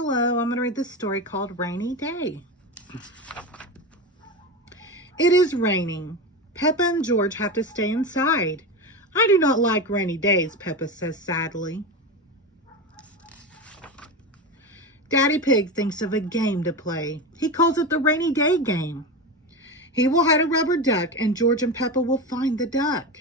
Hello, I'm going to read this story called Rainy Day. It is raining. Peppa and George have to stay inside. I do not like rainy days, Peppa says sadly. Daddy Pig thinks of a game to play. He calls it the rainy day game. He will hide a rubber duck and George and Peppa will find the duck.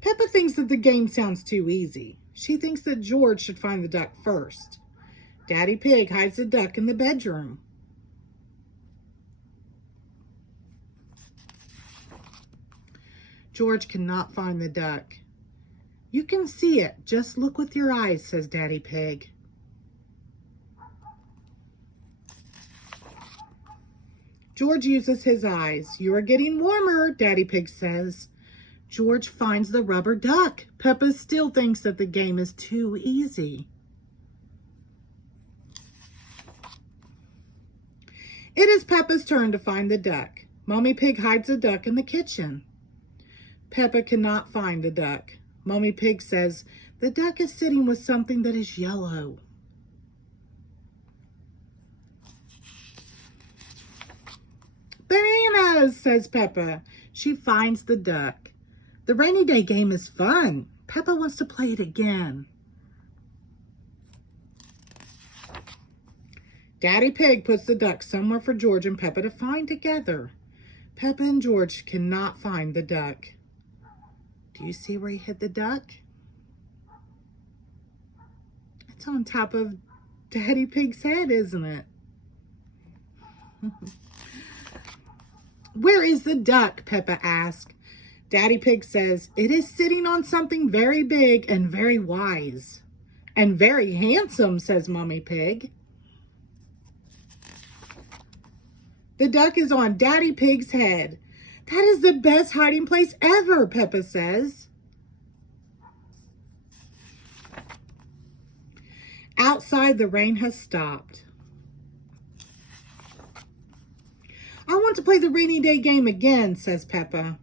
Peppa thinks that the game sounds too easy. She thinks that George should find the duck first. Daddy Pig hides the duck in the bedroom. George cannot find the duck. You can see it. Just look with your eyes, says Daddy Pig. George uses his eyes. You are getting warmer, Daddy Pig says. George finds the rubber duck. Peppa still thinks that the game is too easy. It is Peppa's turn to find the duck. Mommy Pig hides the duck in the kitchen. Peppa cannot find the duck. Mommy Pig says, the duck is sitting with something that is yellow. Bananas, says Peppa. She finds the duck. The rainy day game is fun. Peppa wants to play it again. Daddy Pig puts the duck somewhere for George and Peppa to find together. Peppa and George cannot find the duck. Do you see where he hid the duck? It's on top of Daddy Pig's head, isn't it? Where is the duck? Peppa asks. Daddy Pig says, it is sitting on something very big and very wise. And very handsome, says Mommy Pig. The duck is on Daddy Pig's head. That is the best hiding place ever, Peppa says. Outside, the rain has stopped. I want to play the rainy day game again, says Peppa.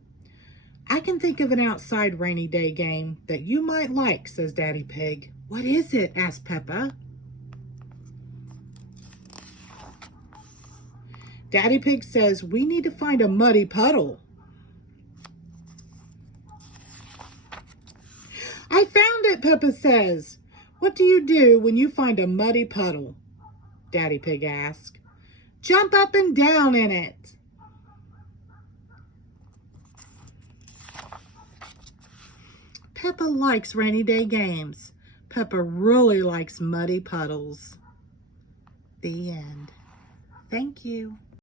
I can think of an outside rainy day game that you might like, says Daddy Pig. What is it? Asks Peppa. Daddy Pig says, we need to find a muddy puddle. I found it, Peppa says. What do you do when you find a muddy puddle? Daddy Pig asks. Jump up and down in it. Peppa likes rainy day games. Peppa really likes muddy puddles. The end. Thank you.